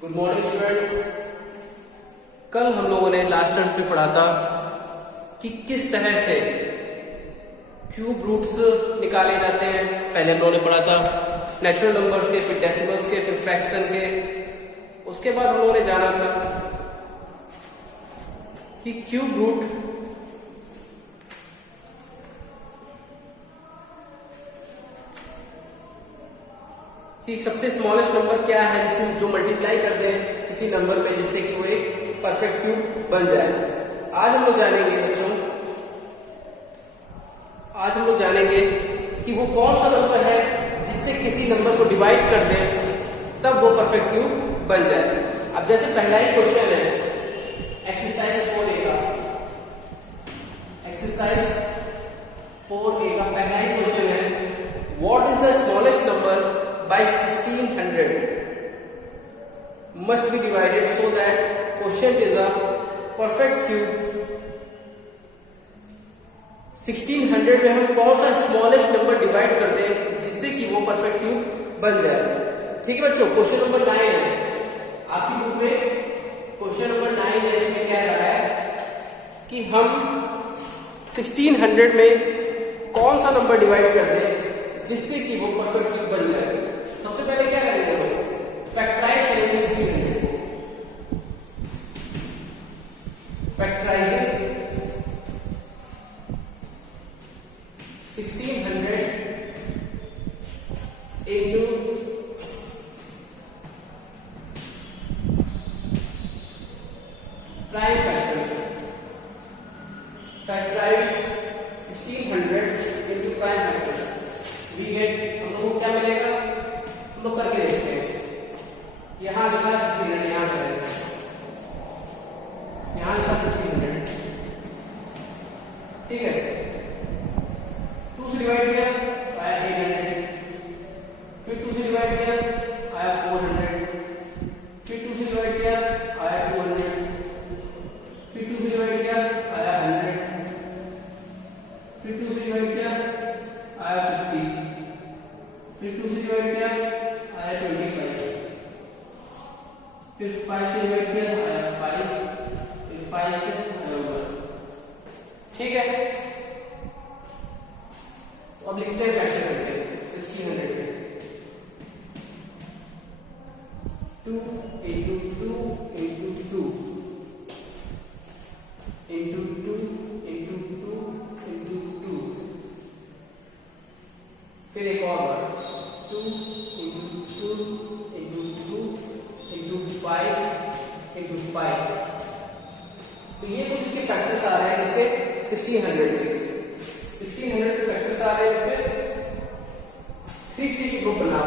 Good morning students. कल हम लोगों ने लास्ट टर्म पे पढ़ा था कि किस तरह से क्यूब रूट्स निकाले जाते हैं। पहले हम लोगों ने पढ़ा था नेचुरल नंबर्स के, फिर डेसिमल्स के, फिर फ्रैक्शन के। उसके बाद हम लोगों ने जाना था कि क्यूब रूट कि सबसे स्मॉलेस्ट नंबर क्या है जिसमें जो मल्टीप्लाई कर दे किसी नंबर में जिससे कि वो एक परफेक्ट क्यूब बन जाए। आज हम लोग जानेंगे बच्चों, आज हम लोग जानेंगे कि वो कौन सा नंबर है जिससे किसी नंबर को डिवाइड कर दे तब वो परफेक्ट क्यूब बन जाए। अब जैसे पहला ही क्वेश्चन है एक्सरसाइज 4A का, एक्सरसाइज 4A का पहला ही क्वेश्चन है what is the smallest number by 1600 must be divided so that quotient is a perfect cube। 1600 में हम कौन सा स्मॉलेस्ट नंबर डिवाइड कर दें जिससे कि वो परफेक्ट क्यूब बन जाए। ठीक है बच्चों, क्वेश्चन नंबर 9 है आपकी बुक में। क्वेश्चन नंबर 9 है, इसमें कह रहा है कि हम 1600 में कौन सा नंबर डिवाइड कर दें जिससे कि वो परफेक्ट क्यूब बन जाए। सबसे पहले क्या करेंगे, फैक्टराइज करेंगे 1600 को। Factorising 1600 into prime factors. Factorise 1600 into prime factors. We get, हम लोगों को क्या मिलेगा, हम लोग करके देखते हैं। यहां लिखा 1600, यहां करें, यहां लिखा 1600, ठीक है। 2 से डिवाइड किया आया 800, फिर 2 से डिवाइड किया आया 400, फिर 2 से डिवाइड किया आया 200, फिर 2 से डिवाइड किया आया 100, फिर 2 से डिवाइड किया आया 50, फिर 2 से डिवाइड किया आया 25, फिर 5 से डिवाइड किया आया 5, फिर 5 से आया 1। ठीक है, तो अब लिखते हैं फैक्टर करके 1600 में 2 into 2 into 2 into 2 into 2 into 2, फिर एक और बार 2 into 2 into 2 into 5 into 5। तो ये कुछ इसके फैक्टर्स आ रहे हैं इसके 1600 के। 1600 के फैक्टर्स आ रहे हैं इसके 3 की ग्रुप बना,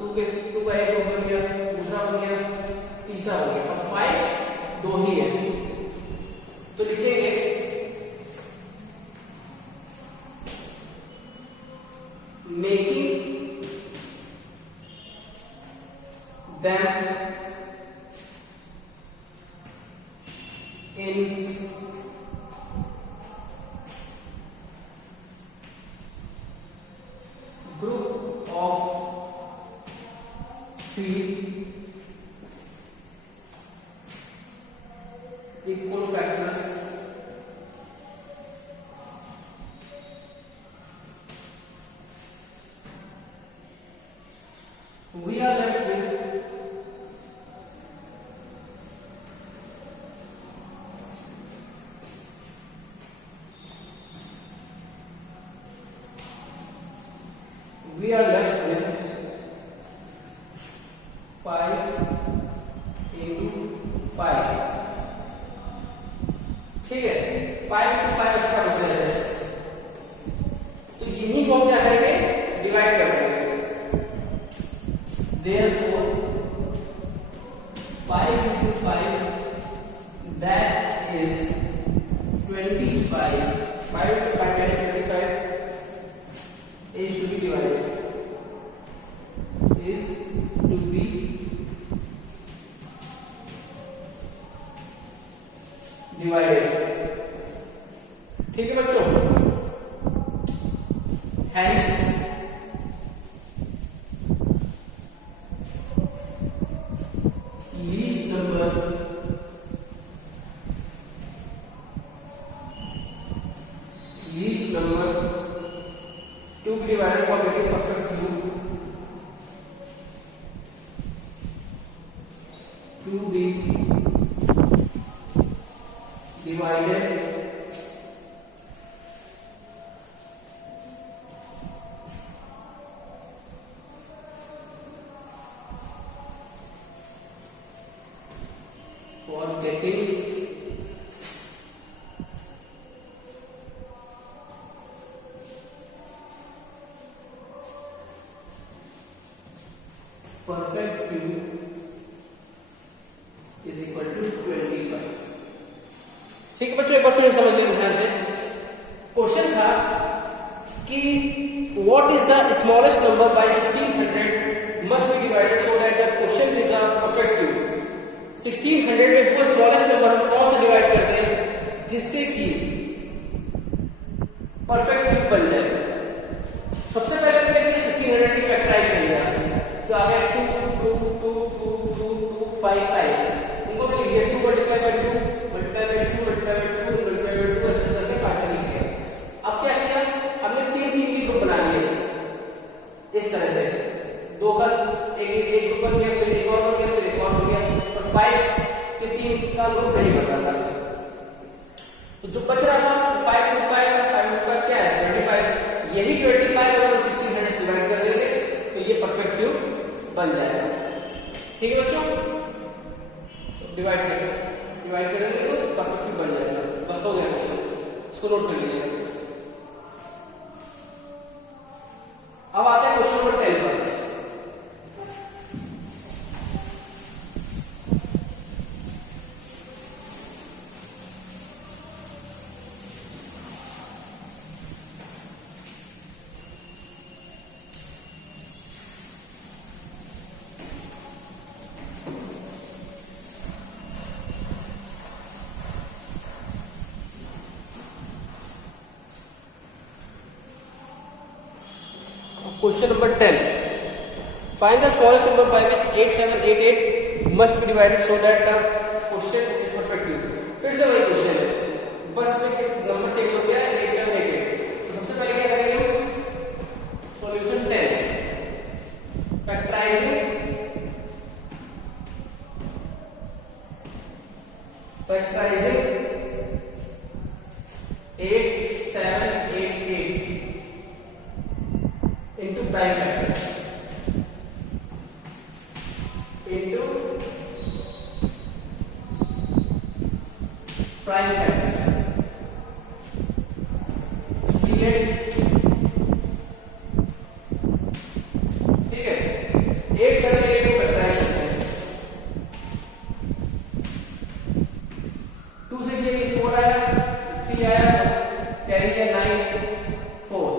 2 का एक ग्रुप बन गया, दूसरा बन गया, तीसरा बन गया, और 5 दो ही है। तो लिखेंगे making them in group of 3 equal factors we are left with ठीक है, 5 into 5 एक्स्ट्रा बच जाएगा, तो इन्हीं को हम क्या करेंगे, डिवाइड कर देंगे। Therefore 5 into 5 that is 25। 5 into 5 that is 25 is to be divided, is to be divided। ठीक है बच्चों, hence to be divided for getting perfect cube is equal to 25। ठीक है बच्चों, एक बार फिर समझ लें ध्यान से। क्वेश्चन था कि what is the smallest number by 1600 must be divided so that the question is a perfect cube. 1600 में जो स्मॉलेस्ट नंबर हम कौन सा डिवाइड करते हैं जिससे कि परफेक्ट क्यूब बन जाए। सबसे पहले तो देखिए 1600 की फैक्टराइज करेंगे, तो आ गया 2 2 2 2 2 2 5 5। उनको भी लिखिए 2 multiply by 2 multiply by 2 multiply by 2 multiply by 2 ऐसे करके फैक्टर लिख दिया। अब क्या किया हमने 3 3 की ग्रुप बना लिए इस तरह से, 2 का एक ग्रुप बन गया, फिर एक और बन गया, फिर एक और बन गया, और 5 के 3 का ग्रुप नहीं बन रहा था। तो जो बच रहा था 5 टू 5 का 5 का क्या है 25। यही 25 अगर हम 1600 से डिवाइड कर देंगे तो ये परफेक्ट क्यूब बन जाएगा। ठीक है बच्चों, डिवाइड करेंगे तो परफेक्ट क्यूब बन जाएगा। बस हो गया बच्चों, इसको नोट कर लीजिएगा। अब आते हैं क्वेश्चन नंबर 10 पर। Question number 10. Find the smallest number by which 8788 must be divided so that the question is perfect cube. फिर से वही क्वेश्चन है, बस इसमें नंबर चेंज हो गया है 8788। तो सबसे पहले क्या करेंगे, solution 10 factorising 8788 into prime factor into prime factor। ठीक है 8788 को फैक्टराइज करते हैं। 2 से ये 4 आया, 3 आया, कैरी किया 9 4,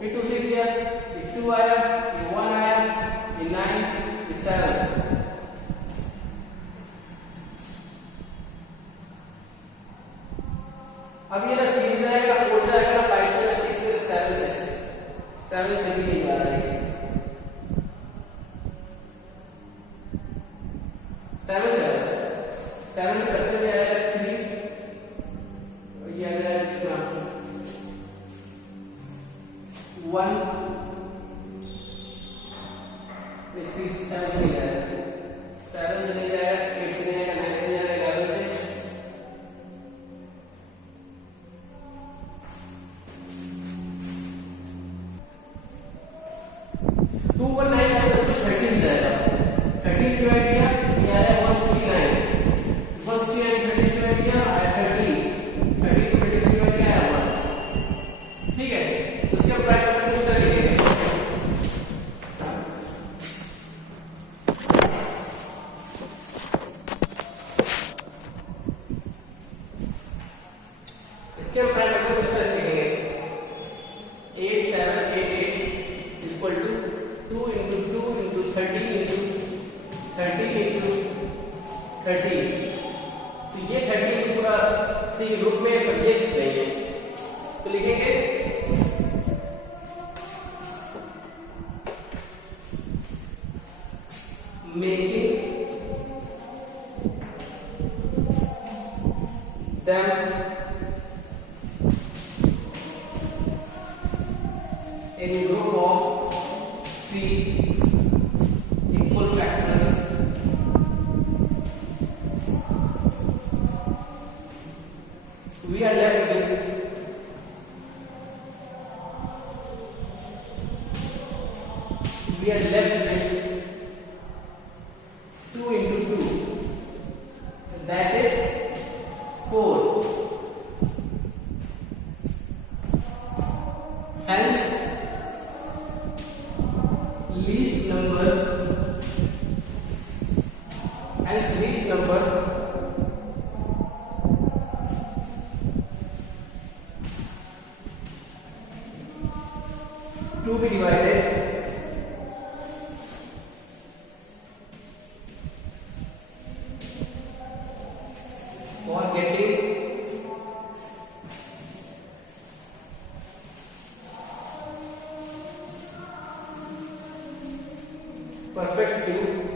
फिर 2 से किया 2 आया, ये 1 आया, ये 9, ये 7। अब ये ना 3 जाएगा, 4 जाएगा, 5 से 6 से 7 से 7 से भी नहीं जा रहा है, 7 से करते हुए आएगा 3, ये आ जाएगा कितना 1 3 से 7 से नहीं जाएगा, 7 से नहीं जाएगा, 8 से नहीं जाएगा, 9 से नहीं जाएगा, 11 से 2 1 9 जाएगा, 13 जाएगा, 13 डिवाइड किया, ये आया 169, 169 30 डिवाइड किया आया 13 30 को 30 डिवाइड किया आया 1। ठीक है, उसके प्राइम फैक्टर कितना लिखेंगे, इसके प्राइम फैक्टर कितना लिखेंगे 8788 equal to 2 into 2 into 30 into 30 into 30। तो ये 30 पूरा 3 ग्रुप में पर ये नहीं है, तो लिखेंगे making them in group of 3 equal factors number and series number to be divided for getting perfect cube